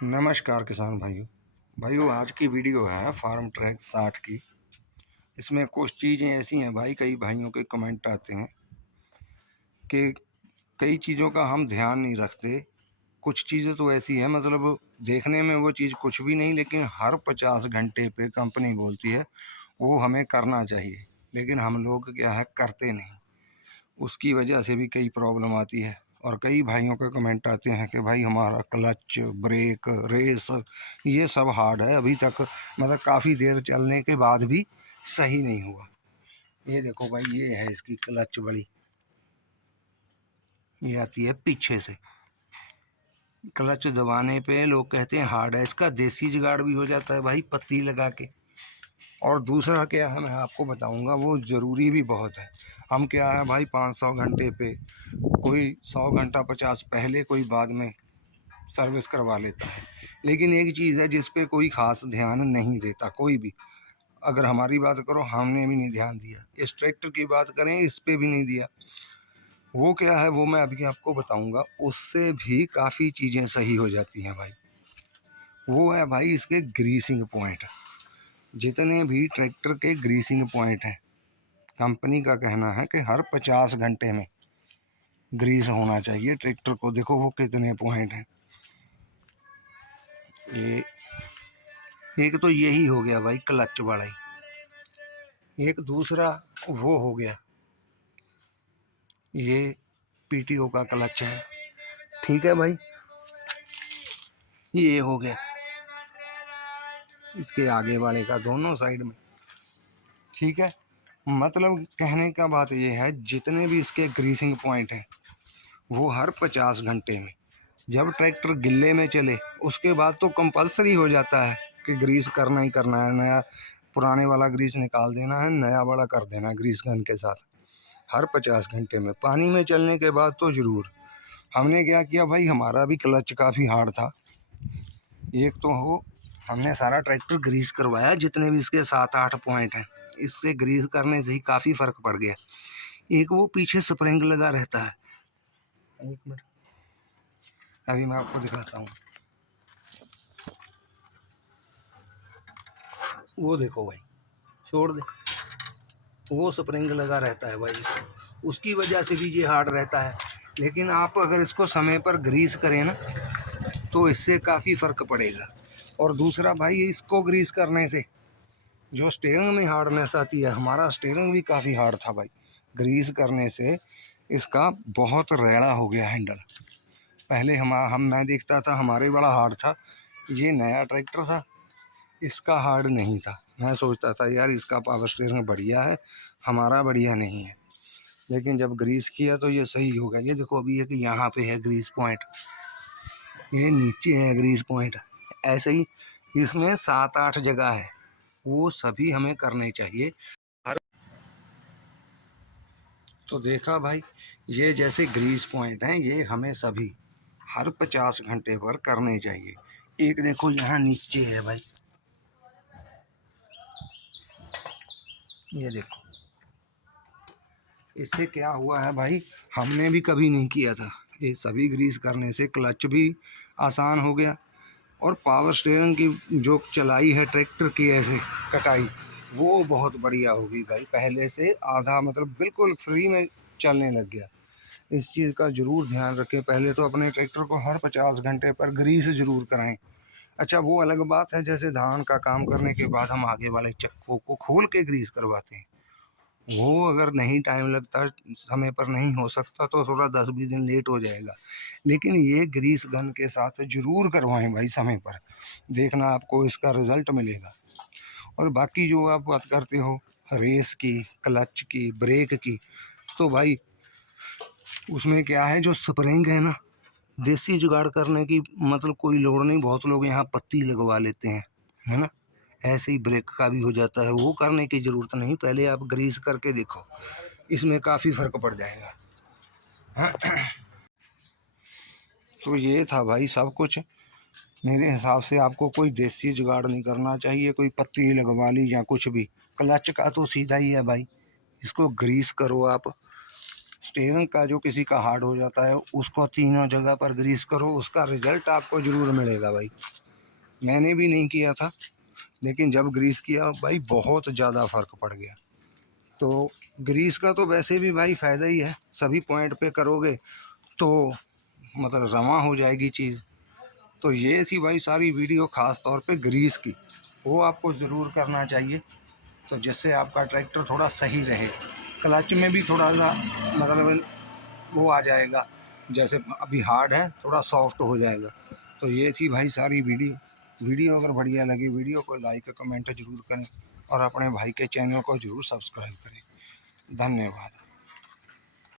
नमस्कार किसान भाइयों आज की वीडियो है फार्म ट्रैक 60 की। इसमें कुछ चीज़ें ऐसी हैं भाई, कई भाइयों के कमेंट आते हैं कि कई चीज़ों का हम ध्यान नहीं रखते। कुछ चीज़ें तो ऐसी है, मतलब देखने में वो चीज़ कुछ भी नहीं, लेकिन हर 50 घंटे पे कंपनी बोलती है वो हमें करना चाहिए, लेकिन हम लोग क्या है करते नहीं। उसकी वजह से भी कई प्रॉब्लम आती है। और कई भाइयों के कमेंट आते हैं कि भाई हमारा क्लच, ब्रेक, रेस ये सब हार्ड है अभी तक, मतलब काफ़ी देर चलने के बाद भी सही नहीं हुआ। ये देखो भाई, ये है इसकी क्लच बड़ी, ये आती है पीछे से। क्लच दबाने पे लोग कहते हैं हार्ड है, इसका देसी जुगाड़ भी हो जाता है भाई पत्ती लगा के। और दूसरा क्या है मैं आपको बताऊंगा, वो ज़रूरी भी बहुत है। हम क्या है भाई 500 घंटे पे, कोई 100 घंटा 50 पहले, कोई बाद में सर्विस करवा लेता है। लेकिन एक चीज़ है जिस पे कोई ख़ास ध्यान नहीं देता कोई भी। अगर हमारी बात करो, हमने भी नहीं ध्यान दिया। इस ट्रैक्टर की बात करें, इस पे भी नहीं दिया। वो क्या है वो मैं अभी आपको बताऊंगा, उससे भी काफ़ी चीज़ें सही हो जाती हैं भाई। वो है भाई इसके ग्रीसिंग पॉइंट। जितने भी ट्रैक्टर के ग्रीसिंग पॉइंट हैं, कंपनी का कहना है कि हर 50 घंटे में ग्रीस होना चाहिए ट्रैक्टर को। देखो वो कितने पॉइंट हैं। ये एक तो यही हो गया भाई क्लच वाला ही। एक दूसरा वो हो गया, ये पीटीओ का क्लच है, ठीक है भाई। ये हो गया इसके आगे वाले का, दोनों साइड में, ठीक है। मतलब कहने का बात ये है, जितने भी इसके ग्रीसिंग पॉइंट हैं वो हर 50 घंटे में, जब ट्रैक्टर गिल्ले में चले उसके बाद तो कंपलसरी हो जाता है कि ग्रीस करना ही करना है। नया पुराने वाला ग्रीस निकाल देना है, नया वाला कर देना है ग्रीस गन के साथ। हर 50 घंटे में पानी में चलने के बाद तो ज़रूर। हमने क्या किया भाई, हमारा भी क्लच काफ़ी हार्ड था। एक तो हो, हमने सारा ट्रैक्टर ग्रीस करवाया, जितने भी इसके 7-8 पॉइंट हैं, इससे ग्रीस करने से ही काफ़ी फ़र्क पड़ गया। एक वो पीछे स्प्रिंग लगा रहता है, एक मिनट अभी मैं आपको दिखाता हूँ। वो देखो भाई, छोड़ दे, वो स्प्रिंग लगा रहता है भाई, उसकी वजह से भी ये हार्ड रहता है। लेकिन आप अगर इसको समय पर ग्रीस करें ना, तो इससे काफ़ी फ़र्क पड़ेगा। और दूसरा भाई, इसको ग्रीस करने से जो स्टीयरिंग में हार्डनेस आती है, हमारा स्टीयरिंग भी काफ़ी हार्ड था भाई। ग्रीस करने से इसका बहुत रेड़ा हो गया हैंडल। पहले हम मैं देखता था हमारे बड़ा हार्ड था, ये नया ट्रैक्टर था, इसका हार्ड नहीं था। मैं सोचता था यार इसका पावर स्टीयरिंग बढ़िया है, हमारा बढ़िया नहीं है। लेकिन जब ग्रीस किया तो ये सही हो गया। ये देखो अभी एक यहाँ पे है ग्रीस पॉइंट, ये नीचे है ग्रीस पॉइंट। ऐसे ही इसमें 7-8 जगह है, वो सभी हमें करने चाहिए। हर तो देखा भाई, ये जैसे ग्रीस पॉइंट हैं, ये हमें सभी हर 50 घंटे पर करने चाहिए। एक देखो यहाँ नीचे है भाई, ये देखो, इससे क्या हुआ है भाई, हमने भी कभी नहीं किया था। ये सभी ग्रीस करने से क्लच भी आसान हो गया, और पावर स्टीयरिंग की जो चलाई है ट्रैक्टर की, ऐसे कटाई, वो बहुत बढ़िया होगी भाई। पहले से आधा, मतलब बिल्कुल फ्री में चलने लग गया। इस चीज़ का ज़रूर ध्यान रखें। पहले तो अपने ट्रैक्टर को हर 50 घंटे पर ग्रीस ज़रूर कराएं। अच्छा, वो अलग बात है, जैसे धान का काम करने के बाद हम आगे वाले चक्कों को खोल के ग्रीस करवाते हैं, वो अगर नहीं टाइम लगता, समय पर नहीं हो सकता, तो थोड़ा 10-20 दिन लेट हो जाएगा। लेकिन ये ग्रीस गन के साथ ज़रूर करवाएं भाई समय पर, देखना आपको इसका रिज़ल्ट मिलेगा। और बाकी जो आप बात करते हो रेस की, क्लच की, ब्रेक की, तो भाई उसमें क्या है, जो स्प्रिंग है ना, देसी जुगाड़ करने की मतलब कोई लोड़ नहीं। बहुत लोग यहाँ पत्ती लगवा लेते हैं, है ना। ऐसे ही ब्रेक का भी हो जाता है, वो करने की ज़रूरत नहीं। पहले आप ग्रीस करके देखो, इसमें काफ़ी फ़र्क पड़ जाएगा। तो ये था भाई सब कुछ। मेरे हिसाब से आपको कोई देसी जुगाड़ नहीं करना चाहिए, कोई पत्ती लगवा ली या कुछ भी। क्लच का तो सीधा ही है भाई, इसको ग्रीस करो आप, स्टीयरिंग का जो किसी का हार्ड हो जाता है उसको तीनों जगह पर ग्रीस करो, उसका रिजल्ट आपको ज़रूर मिलेगा भाई। मैंने भी नहीं किया था, लेकिन जब ग्रीस किया भाई बहुत ज़्यादा फ़र्क पड़ गया। तो ग्रीस का तो वैसे भी भाई फ़ायदा ही है, सभी पॉइंट पे करोगे तो मतलब रवां हो जाएगी चीज़। तो ये थी भाई सारी वीडियो, ख़ास तौर पे ग्रीस की, वो आपको ज़रूर करना चाहिए, तो जिससे आपका ट्रैक्टर थोड़ा सही रहे। क्लच में भी थोड़ा सा मतलब वो आ जाएगा, जैसे अभी हार्ड है थोड़ा सॉफ्ट हो जाएगा। तो ये थी भाई सारी वीडियो अगर बढ़िया लगी वीडियो को लाइक कमेंट ज़रूर करें और अपने भाई के चैनल को ज़रूर सब्सक्राइब करें। धन्यवाद।